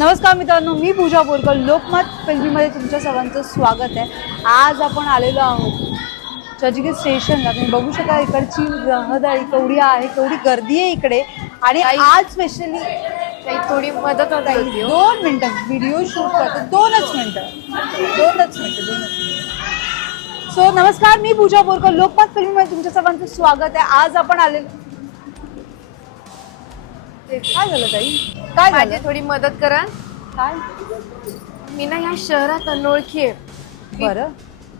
नमस्कार मित्रांनो, मी पूजा बोरकर. लोकमत फिल्मीमध्ये तुमच्या सर्वांचं स्वागत आहे. आज आपण आलेलो आहोत चर्चगेट स्टेशनला. तुम्ही बघू शकता इकडची रहदारी केवढी आहे, केवढी गर्दी आहे इकडे. आणि आज स्पेशली थोडी मदत होती. 2 मिनिटं व्हिडिओ शूट करतो. 2च मिनिटं. सो नमस्कार, मी पूजा बोरकर. लोकमत फिल्मीमध्ये तुमच्या सर्वांचं स्वागत आहे. आज आपण आलेलो. काय झालं ताई? काय माझी झालं? थोडी मदत करा. काय? मी ना या शहरात अनोळखी आहे. बरं.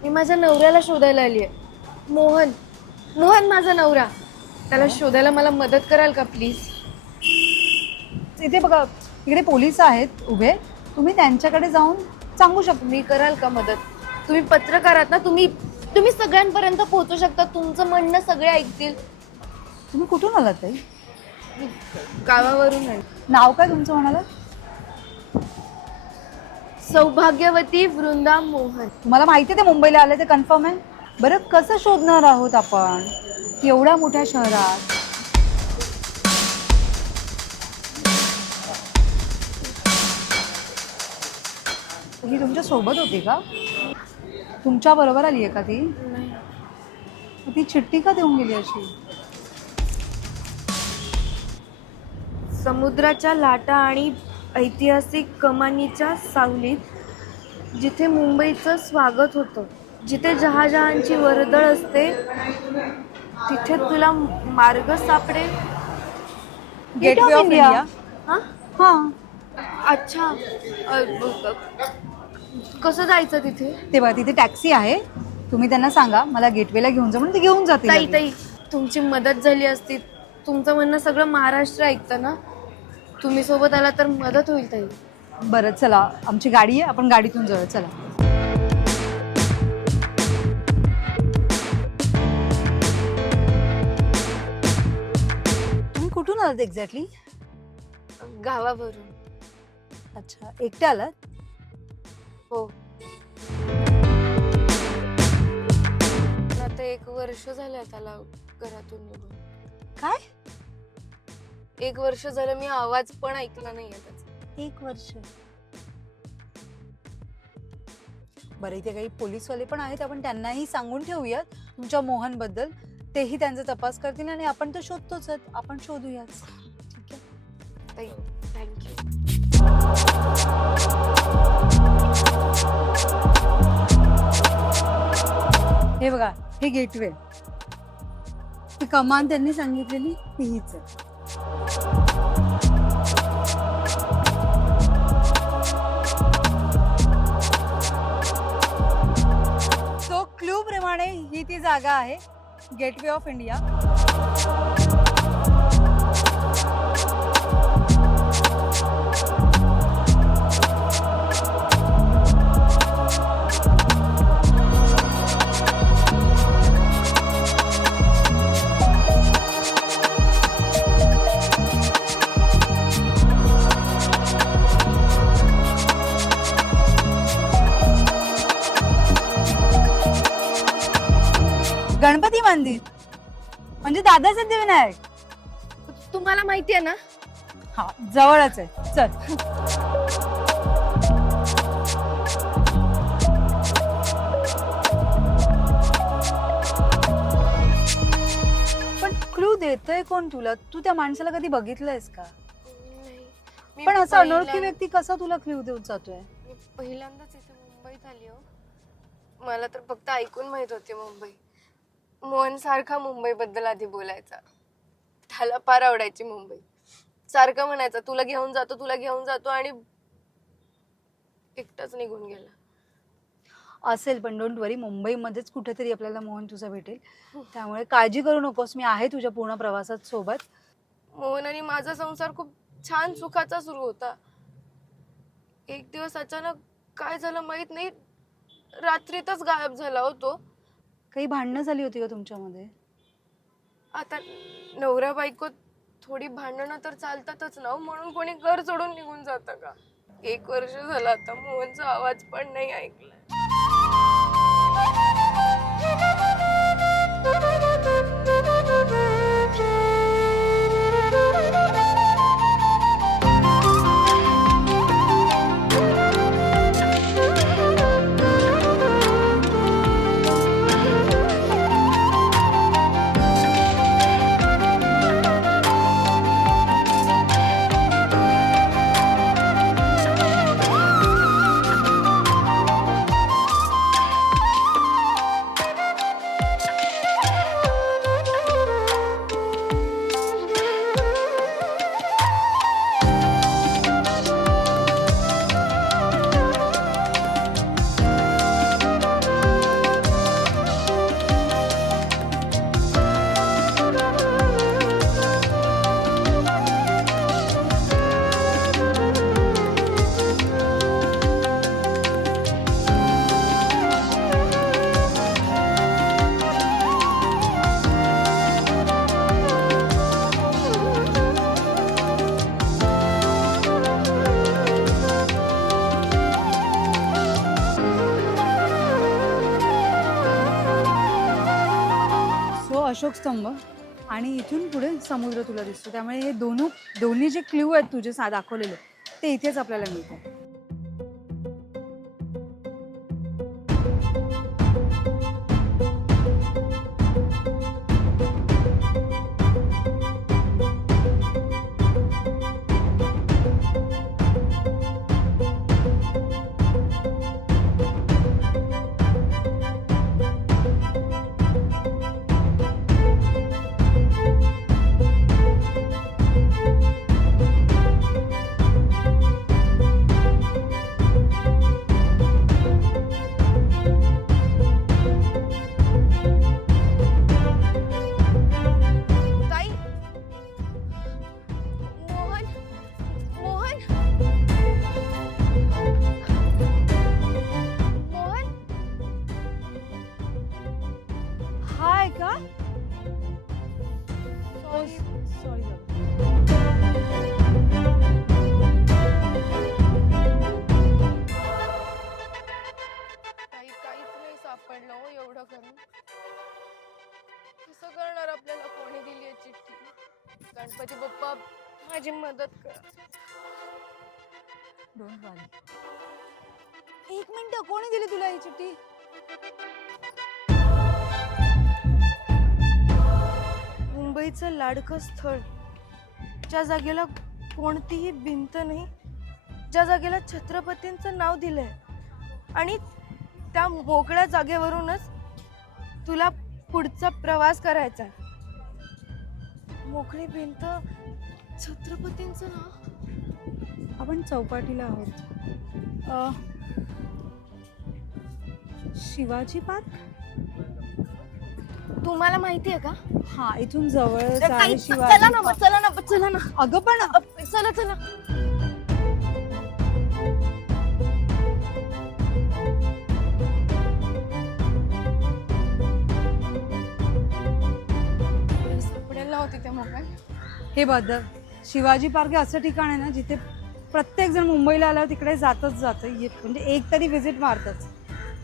मी माझ्या नवऱ्याला शोधायला आली आहे. मोहन माझा नवरा. त्याला शोधायला मला मदत कराल का प्लीज? इथे बघा, इकडे पोलीस आहेत उभे. तुम्ही त्यांच्याकडे जाऊन सांगू शकता. तुम्ही कराल का मदत? तुम्ही पत्रकार आहात ना, तुम्ही सगळ्यांपर्यंत पोहोचू शकता. तुमचं म्हणणं सगळे ऐकतील. तुम्ही कुठून आलात ताई? मी गावावरून आहे. नाव काय तुमचं म्हणाला? सौभाग्यवती वृंदा मोहन. तुम्हाला माहिती आहे ते मुंबईला आले, ते कन्फर्म आहे? बरं, कसं शोधणार आहोत आपण एवढ्या मोठ्या शहरात? ही तुमच्या सोबत होती का? तुमच्या बरोबर आली आहे का ती? ती चिठ्ठी का देऊन गेली अशी? समुद्राच्या लाटा आणि ऐतिहासिक कमानीच्या सावलीत जिथे मुंबईचं स्वागत होतं, जिथे जहाजांची वर्दळ असते, तिथे तुला मार्ग सापडेल. Gateway of India. हां हां, अच्छा. कसं जायचं तिथे? तेव्हा तिथे टॅक्सी आहे. तुम्ही त्यांना सांगा मला गेटवेला घेऊन जा, म्हणून ते घेऊन जातील. ताई तुमची मदत झाली असती. तुमचं म्हणणं सगळं महाराष्ट्र ऐकतं ना. तुम्ही सोबत आला तर मदत होईल ताई. बरं, चला, आमची गाडी आहे, आपण गाडीतून जाऊया. चला. तुम्ही कुठून आलात एक्झॅक्टली? गावावरून. अच्छा, एकटे आलात? हो. आता 1 वर्ष झालं त्याला घरातून निघून. काय? 1 वर्ष झालं मी आवाज पण ऐकला नाहीये त्याचा. 1 वर्ष. बरं, इथे काही पोलीसवाले पण आहेत, आपण त्यांनाही सांगून ठेवूयात तुमच्या मोहन बद्दल. तेही त्यांचा तपास करतील आणि आपण तर शोधतोच, आपण शोधूयात. ठीक आहे ताई, थँक्यू. हे बघा, हे गेटवे. ती कमान त्यांनी सांगितलेली ती हीच आहे. सो क्लू प्रमाणे ही ती जागा आहे, गेटवे ऑफ इंडिया. गणपती मंदिर म्हणजे दादा सिद्धिविनायक. तुम्हाला माहिती आहे ना? हा, जवळच आहे. चल. पण क्लू देतोय कोण तुला? तू त्या माणसाला कधी बघितलंयस का? नाही. पण असं अनोळखी व्यक्ती कसा तुला क्लू देऊन जातोय? मी पहिल्यांदाच इथे मुंबईत आली हो. मला तर फक्त ऐकून माहित होती मुंबई. मोहन सारखा मुंबई बद्दल आधी बोलायचा. त्याला फार आवडायची मुंबई. सारखं म्हणायचा तुला घेऊन जातो आणि एकटाच निघून गेला. असेल, पण डोंट वरी, मुंबईमध्येच कुठेतरी आपल्याला मोहन तुझा भेटेल. त्यामुळे काळजी करू नकोस, मी आहे तुझ्या पूर्ण प्रवासात सोबत. मोहन आणि माझा संसार खूप छान सुखाचा सुरू होता. एक दिवस अचानक काय झालं माहित नाही, रात्रीतच गायब झाला होतो. काही भांडणं झाली होती का तुमच्यामध्ये? आता नवरा बायको थोडी भांडणं तर चालतातच ना हो, म्हणून कोणी घर सोडून निघून जातं का? 1 वर्ष झालं आता मोहनचा आवाज पण नाही ऐकलाय. अशोक स्तंभ आणि इथून पुढे समुद्र तुला दिसतो. त्यामुळे हे दोन्ही जे क्ल्यू आहेत तुझे दाखवलेले ते इथेच आपल्याला मिळतात. कसं करणार आपल्याला, कोणी दिली आहे चिठ्ठी? गणपती बाप्पा माझी मदत कर. Don't worry. 1 मिनिट, कोणी दिली तुला ही चिठ्ठी? मुंबईचं लाडकं स्थळ, ज्या जागेला कोणतीही भिंत नाही, ज्या जागेला छत्रपतींचं नाव दिलंय, आणि त्या मोकळ्या जागेवरूनच तुला पुढचा प्रवास करायचा. मोकळी भिंत, छत्रपतींचं नाव. आपण चौपाटीला आहोत. शिवाजी पार्क तुम्हाला माहिती आहे का? हा, इथून जवळच आहे चला शिवाजी ना, पार्क. चला ना, चला ना. अगं पण चला चला. सापडेल होती त्या मोबाईल. हे बघ, शिवाजी पार्क हे असं ठिकाण आहे ना जिथे प्रत्येक जण मुंबईला आल्यावर तिकडे जातं, म्हणजे एक तरी व्हिजिट मारतच.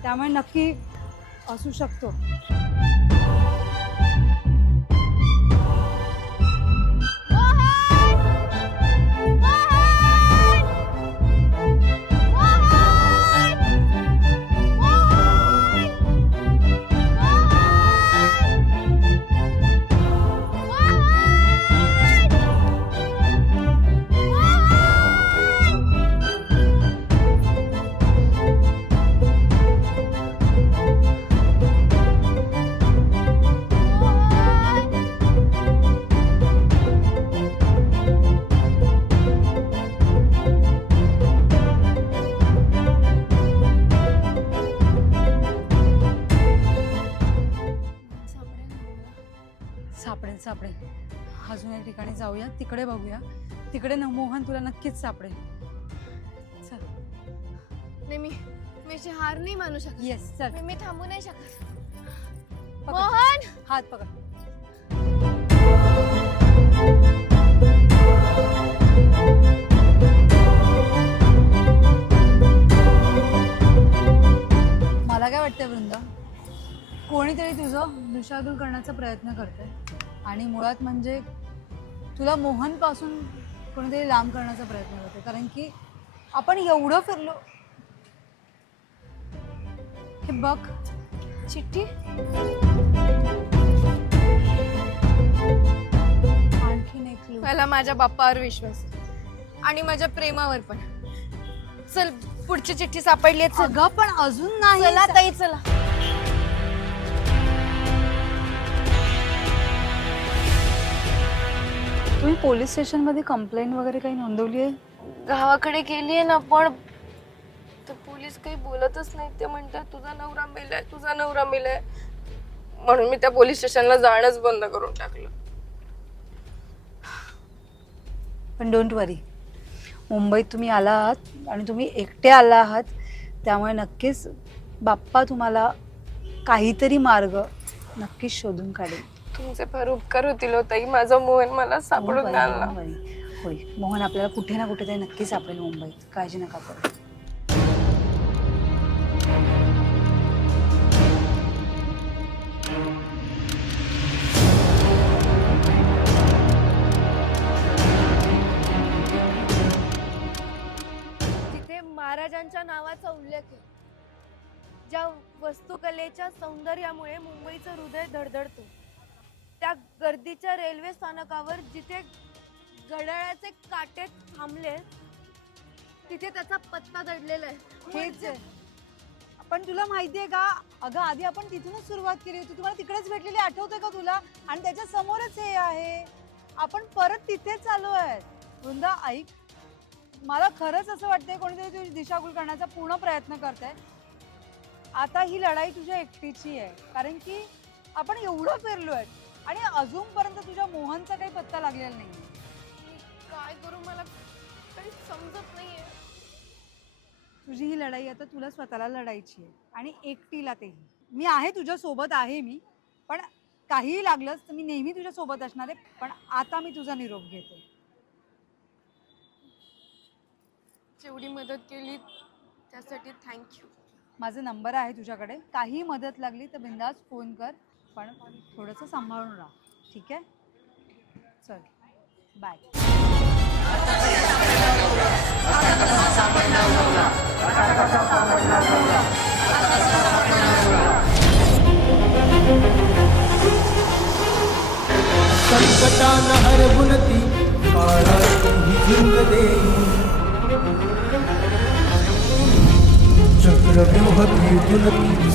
त्यामुळे नक्की असू शकतो. अजून एक ठिकाणी जाऊया, तिकडे बघूया. तिकडे ना मोहन तुला नक्कीच सापडेल. चल. नाही मी अशी हार नाही मानू शकत. येस चल. मी थांबू नाही शकत. पकड. मोहन हात पकड. मला काय वाटतंय वृंदा, कोणीतरी तुझं दिशाभूल करण्याचा प्रयत्न करतंय आणि मुळात म्हणजे तुला मोहन पासून कोणीतरी लांब करण्याचा प्रयत्न करतोय. कारण की आपण एवढं फिरलो. हे बघ चिठ्ठी. आणखीन एक clue. मला माझ्या बाप्पावर विश्वास आहे. आणि माझ्या प्रेमावर पण. चल पुढची चिठ्ठी सापडली. अगं पण अजून नाही. चला ताई चला. तुम्ही पोलीस स्टेशन मध्ये कंप्लेंट वगैरे काही नोंदवली आहे? गावाकडे गेलीये ना, पण तर पोलीस काही बोलतच नाही. ते म्हणतात तुझा नवरा मेलाय, तुझा नवरा मेलाय. म्हणून मी त्या पोलीस स्टेशनला जाणंच बंद करून टाकलं. पण डोंट वरी, मुंबईत तुम्ही आला आहात आणि तुम्ही एकटे आला आहात, त्यामुळे नक्कीच बाप्पा तुम्हाला काहीतरी मार्ग नक्कीच शोधून काढेल. तुमचे फार उपकार होतील हो ताई. माझा मोहन मला सापडून Don't आणला. worry. होय, मोहन आपल्याला कुठे ना कुठे तरी नक्की सापडेल मुंबईत. काळजी नका करू. तिथे महाराजांच्या नावाचा उल्लेख आहे. ज्या वस्तुकलेच्या सौंदर्यामुळे मुंबईचं हृदय धडधडतं. त्या गर्दीच्या रेल्वे स्थानकावर जिथे घड्याळाचे काटे थांबले, तिथे त्याचा पत्ता दडलेला आहे. हेच आहे. पण तुला माहितीये का, अगं आधी आपण तिथूनच सुरुवात केली होती. तुम्हाला तिकडेच भेटलेली आठवतंय का तुला? आणि त्याच्या समोरच हे आहे. आपण परत तिथेच आलो आहे. वृंदा ऐक, मला खरंच असं वाटतंय कोणीतरी तुझी दिशाभूल करण्याचा पूर्ण प्रयत्न करतंय. आता ही लढाई तुझ्या एकटीची आहे, कारण की आपण एवढं फिरलोय आणि अजूनपर्यंत तुझ्या मोहनचा काही पत्ता लागलेला नाही. मी काय करू, मला काही समजत नाहीये. तुझी ही लढाई आता तुला स्वतःला लढायची आहे आणि एकटीला तेही. मी आहे तुझ्या सोबत आहे मी, पण काहीही लागलंच तर मी नेहमी तुझ्या सोबत असणार आहे. पण आता मी तुझा निरोप घेते. जेवढी मदत केली त्यासाठी थँक्यू. माझा नंबर आहे तुझ्याकडे. काही मदत लागली तर बिंदास फोन कर, पण थोडंसं सांभाळून राहा. ठीक आहे? चल बाय. संकटान हरवुनती काळाची ही झुंज देई चक्रव्यूह भेदुनती